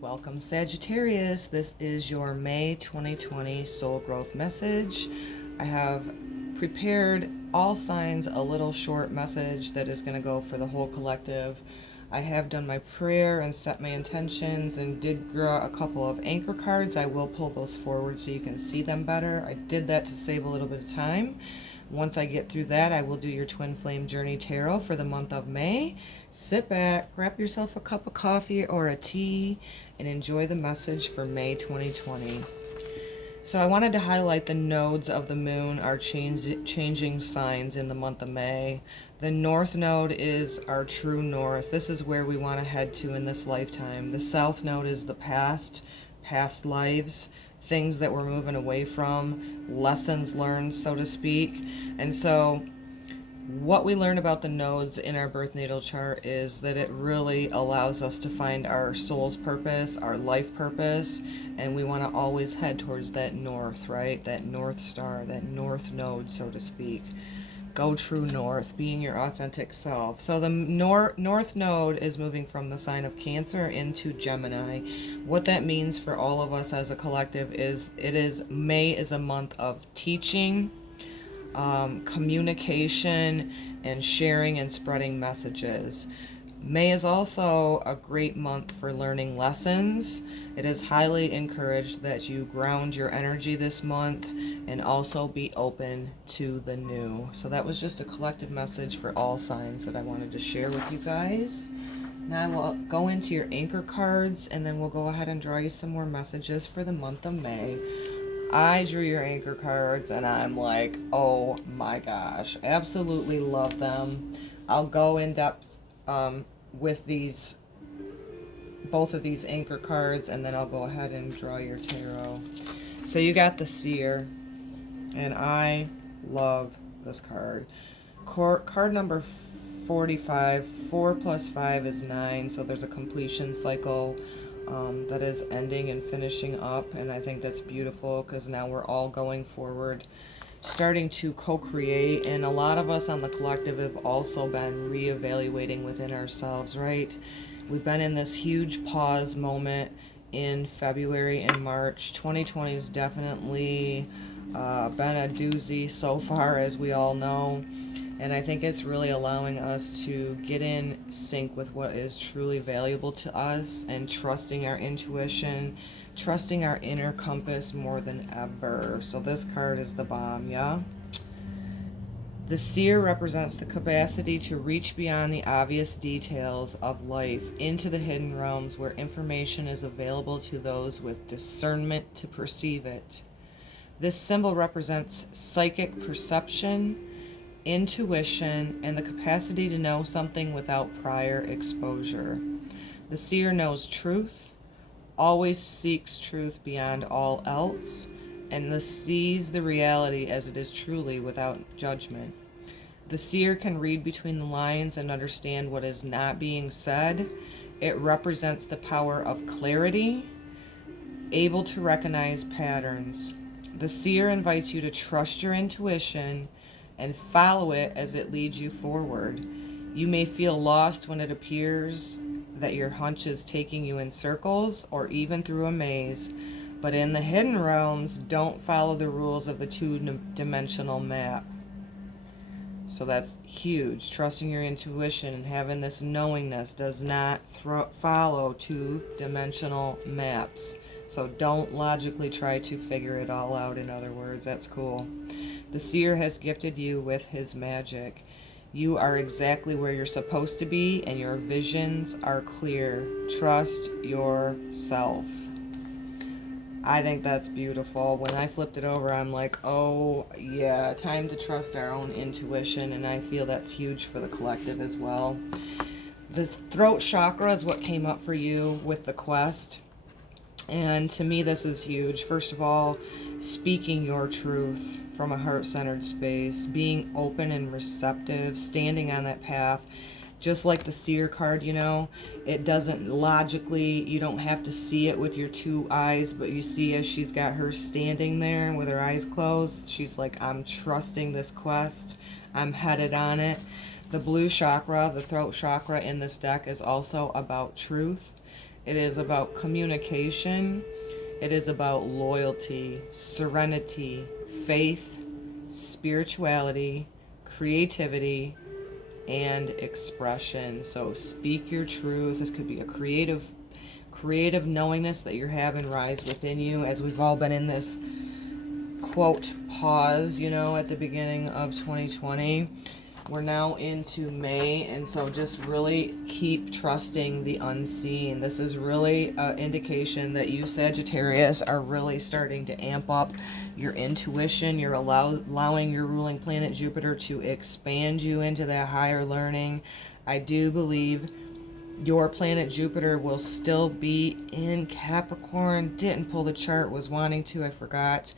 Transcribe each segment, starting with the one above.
Welcome, Sagittarius. This is your May 2020 soul growth message. I have prepared all signs a little short message that is going to go for the whole collective. I have done my prayer and set my intentions and did draw a couple of anchor cards. I will pull those forward so you can see them better. I did that to save a little bit of time. Once I get through that, I will do your Twin Flame Journey Tarot for the month of May. Sit back, grab yourself a cup of coffee or a tea, and enjoy the message for May 2020. So I wanted to highlight the nodes of the moon are changing signs in the month of May. The north node is our true north. This is where we want to head to in this lifetime. The south node is the past lives, things that we're moving away from, lessons learned, so to speak. And so what we learn about the nodes in our birth natal chart is that it really allows us to find our soul's purpose, our life purpose, and we want to always head towards that north, right? That north star, that north node, so to speak. Go true north, being your authentic self. So the north node is moving from the sign of Cancer into Gemini. What that means for all of us as a collective is May is a month of teaching, communication, and sharing and spreading messages. May is also a great month for learning lessons. It is highly encouraged that you ground your energy this month and also be open to the new. So that was just a collective message for all signs that I wanted to share with you guys. Now I will go into your anchor cards and then we'll go ahead and draw you some more messages for the month of May. I drew your anchor cards and I'm like, oh my gosh, absolutely love them. I'll go in depth with both of these anchor cards, and then I'll go ahead and draw your tarot. So you got the Seer, and I love this card. Card number 45, 4 plus 5 is 9, so there's a completion cycle that is ending and finishing up, and I think that's beautiful because now we're all going forward, starting to co-create, and a lot of us on the collective have also been reevaluating within ourselves, right? We've been in this huge pause moment in February and March. 2020 has definitely been a doozy so far, as we all know. And I think it's really allowing us to get in sync with what is truly valuable to us and trusting our intuition, trusting our inner compass more than ever. So this card is the bomb, yeah? The Seer represents the capacity to reach beyond the obvious details of life into the hidden realms where information is available to those with discernment to perceive it. This symbol represents psychic perception, intuition, and the capacity to know something without prior exposure. The Seer knows truth, always seeks truth beyond all else, and sees the reality as it is truly without judgment. The Seer can read between the lines and understand what is not being said. It represents the power of clarity, able to recognize patterns. The Seer invites you to trust your intuition and follow it as it leads you forward. You may feel lost when it appears that your hunch is taking you in circles or even through a maze, but in the hidden realms, don't follow the rules of the two-dimensional map. So that's huge. Trusting your intuition and having this knowingness does not follow two-dimensional maps. So don't logically try to figure it all out, in other words. That's cool. The Seer has gifted you with his magic. You are exactly where you're supposed to be, and your visions are clear. Trust yourself. I think that's beautiful. When I flipped it over, I'm like, oh yeah, time to trust our own intuition, and I feel that's huge for the collective as well. The throat chakra is what came up for you with the quest. And to me, this is huge. First of all, speaking your truth from a heart-centered space, being open and receptive, standing on that path. Just like the Seer card, you know, it doesn't logically, you don't have to see it with your two eyes, but you see as she's got her standing there with her eyes closed, she's like, I'm trusting this quest. I'm headed on it. The blue chakra, the throat chakra in this deck is also about truth. It is about communication. It is about loyalty, serenity, faith, spirituality, creativity, and expression. So speak your truth. This could be a creative knowingness that you're having rise within you, as we've all been in this quote pause, at the beginning of 2020. We're now into May, and so just really keep trusting the unseen. This is really an indication that you, Sagittarius, are really starting to amp up your intuition. You're allowing your ruling planet Jupiter to expand you into that higher learning. I do believe your planet Jupiter will still be in Capricorn. Didn't pull the chart, was wanting to, I forgot.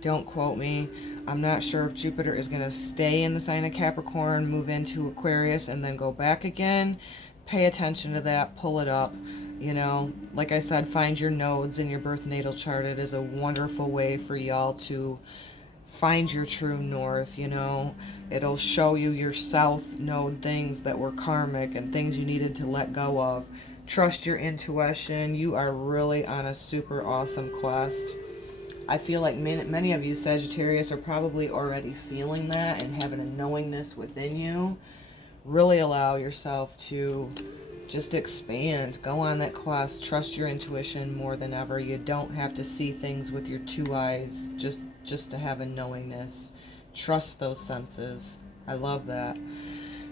Don't quote me. I'm not sure if Jupiter is going to stay in the sign of Capricorn, move into Aquarius, and then go back again. Pay attention to that. Pull it up. Like I said, find your nodes in your birth natal chart. It is a wonderful way for y'all to find your true north. It'll show you your south node things that were karmic and things you needed to let go of. Trust your intuition. You are really on a super awesome quest. I feel like many of you Sagittarius are probably already feeling that and having a knowingness within you. Really allow yourself to just expand. Go on that quest. Trust your intuition more than ever. You don't have to see things with your two eyes just to have a knowingness. Trust those senses. I love that.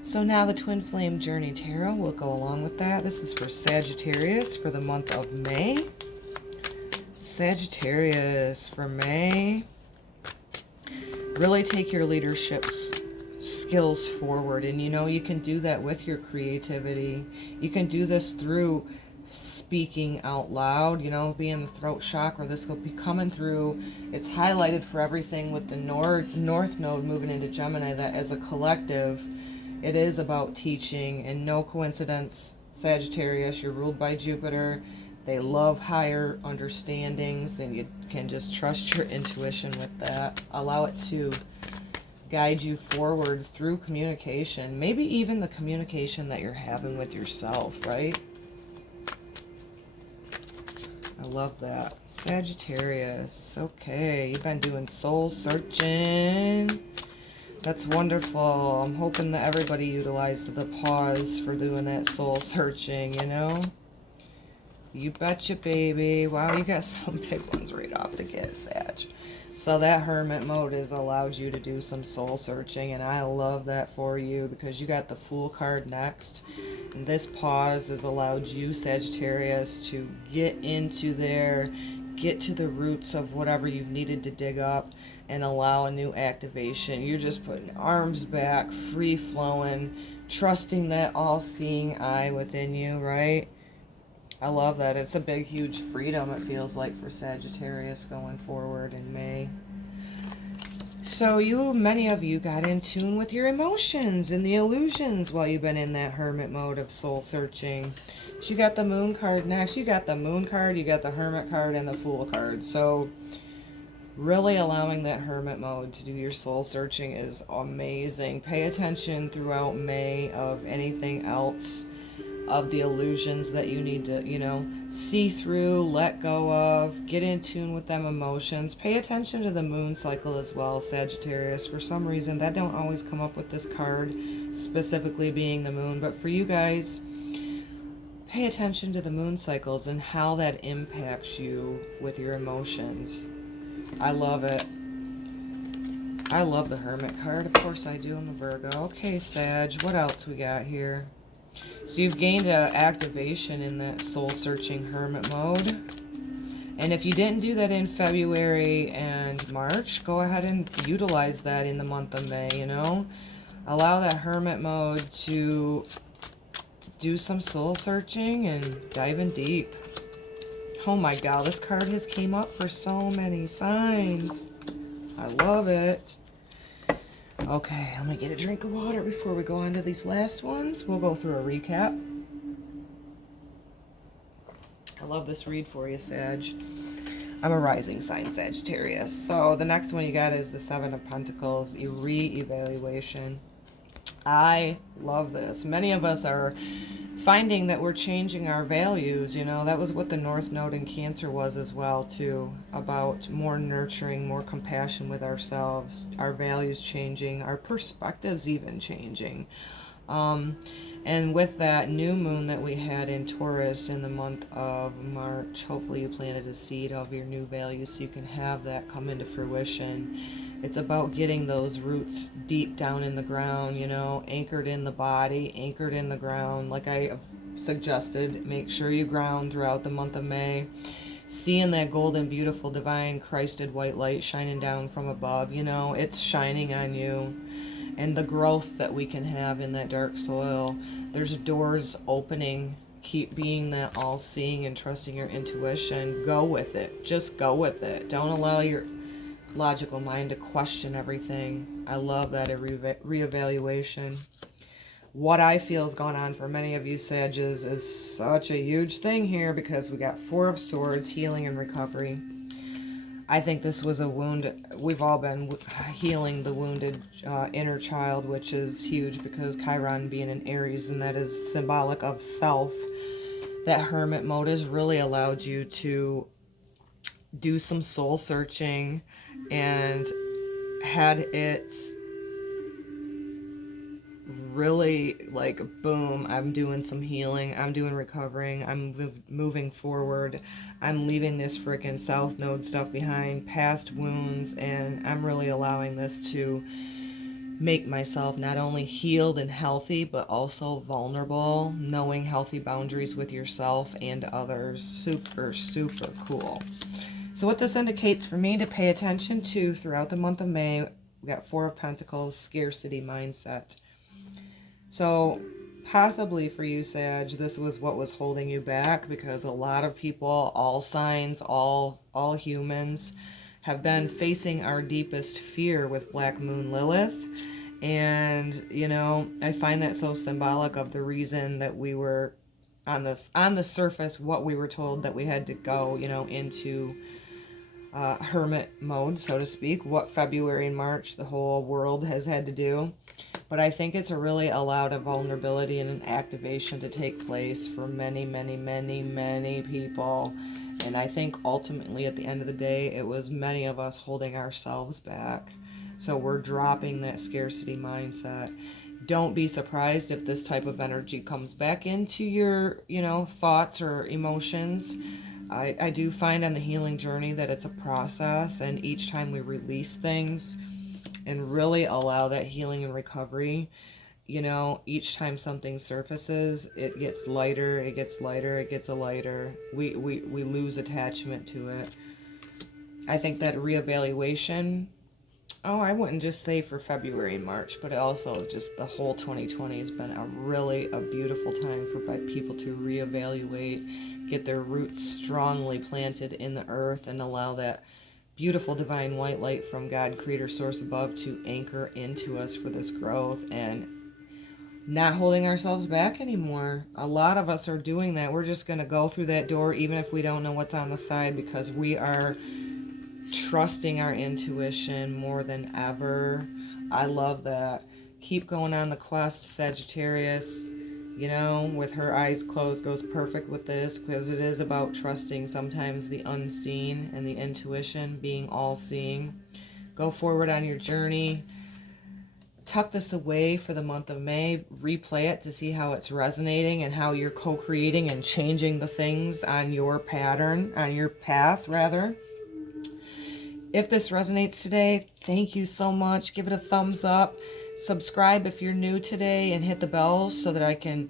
So now the Twin Flame Journey Tarot will go along with that. This is for Sagittarius for the month of May. Sagittarius for May. Really take your leadership skills forward, and you can do that with your creativity. You can do this through speaking out loud, being the throat chakra. This will be coming through. It's highlighted for everything with the north node moving into Gemini, that as a collective, it is about teaching. And no coincidence, Sagittarius, you're ruled by Jupiter. They love higher understandings, and you can just trust your intuition with that. Allow it to guide you forward through communication, maybe even the communication that you're having with yourself, right? I love that. Sagittarius. Okay, you've been doing soul searching. That's wonderful. I'm hoping that everybody utilized the pause for doing that soul searching, You betcha, baby. Wow, you got some big ones right off the get, Sag. So that hermit mode has allowed you to do some soul searching, and I love that for you because you got the Fool card next. And this pause has allowed you, Sagittarius, to get into there, get to the roots of whatever you've needed to dig up, and allow a new activation. You're just putting arms back, free-flowing, trusting that all-seeing eye within you, right? I love that. It's a big, huge freedom, it feels like, for Sagittarius going forward in May. So many of you got in tune with your emotions and the illusions while you've been in that hermit mode of soul searching. So you got the Moon card next. You got the Moon card, you got the Hermit card, and the Fool card. So really allowing that hermit mode to do your soul searching is amazing. Pay attention throughout May of anything else, of the illusions that you need to, see through, let go of, get in tune with them emotions. Pay attention to the moon cycle as well, Sagittarius. For some reason, that don't always come up with this card, specifically being the moon. But for you guys, pay attention to the moon cycles and how that impacts you with your emotions. I love it. I love the Hermit card. Of course I do. I'm a Virgo. Okay, Sag, what else we got here? So you've gained an activation in that soul-searching hermit mode. And if you didn't do that in February and March, go ahead and utilize that in the month of May, Allow that hermit mode to do some soul-searching and dive in deep. Oh my God, this card has came up for so many signs. I love it. Okay, let me get a drink of water before we go on to these last ones. We'll go through a recap. I love this read for you, Sag. I'm a rising sign, Sagittarius. So the next one you got is the Seven of Pentacles, a re-evaluation. I love this. Many of us are finding that we're changing our values. You know, that was what the North Node in Cancer was as well too, about more nurturing, more compassion with ourselves, our values changing, our perspectives even changing. And with that new moon that we had in Taurus in the month of March, hopefully you planted a seed of your new values so you can have that come into fruition. It's about getting those roots deep down in the ground, you know, anchored in the body, anchored in the ground. Like I have suggested, make sure you ground throughout the month of May. Seeing that golden, beautiful, divine, Christed white light shining down from above, you know, it's shining on you. And the growth that we can have in that dark soil. There's doors opening. Keep being that all-seeing and trusting your intuition. Go with it. Just go with it. Don't allow your logical mind to question everything. I love that reevaluation. What I feel has gone on for many of you Sages is such a huge thing here because we got Four of Swords, healing and recovery. I think this was a wound. We've all been healing the wounded inner child, which is huge because Chiron being in Aries, and that is symbolic of self. That hermit mode has really allowed you to do some soul searching and had it really like, boom, I'm doing some healing, I'm doing recovering, I'm moving forward, I'm leaving this freaking south node stuff behind, past wounds, and I'm really allowing this to make myself not only healed and healthy but also vulnerable, knowing healthy boundaries with yourself and others. Super, super cool. So what this indicates for me to pay attention to throughout the month of May, we got Four of Pentacles, scarcity mindset. So possibly for you, Sag, this was what was holding you back, because a lot of people, all signs, all humans, have been facing our deepest fear with Black Moon Lilith. And, you know, I find that so symbolic of the reason that we were on the surface, what we were told that we had to go, you know, into hermit mode, so to speak, what February and March the whole world has had to do. But I think it's really allowed a vulnerability and an activation to take place for many, many, many, many people. And I think ultimately at the end of the day, it was many of us holding ourselves back. So we're dropping that scarcity mindset. Don't be surprised if this type of energy comes back into your, you know, thoughts or emotions. I do find on the healing journey that it's a process, and each time we release things and really allow that healing and recovery, you know, each time something surfaces, it gets lighter, it gets lighter, it gets lighter. We lose attachment to it. I think that reevaluation, I wouldn't just say for February and March, but also just the whole 2020 has been a beautiful time for people to reevaluate, get their roots strongly planted in the earth, and allow that beautiful divine white light from God, creator, source above, to anchor into us for this growth and not holding ourselves back anymore. A lot of us are doing that. We're just going to go through that door even if we don't know what's on the side, because we are trusting our intuition more than ever. I love that. Keep going on the quest, Sagittarius. You know, with her eyes closed goes perfect with this, because it is about trusting sometimes the unseen and the intuition, being all-seeing. Go forward on your journey. Tuck this away for the month of May. Replay it to see how it's resonating and how you're co-creating and changing the things on your pattern, on your path, rather. If this resonates today, thank you so much. Give it a thumbs up. Subscribe if you're new today, and hit the bell so that I can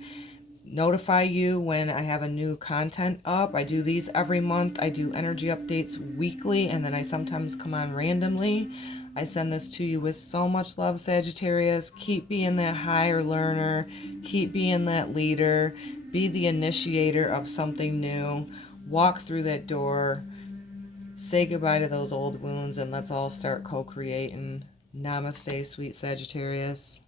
notify you when I have a new content up. I do these every month. I do energy updates weekly, and then I sometimes come on randomly. I send this to you with so much love, Sagittarius. Keep being that higher learner. Keep being that leader. Be the initiator of something new. Walk through that door. Say goodbye to those old wounds, and let's all start co-creating. Namaste, sweet Sagittarius.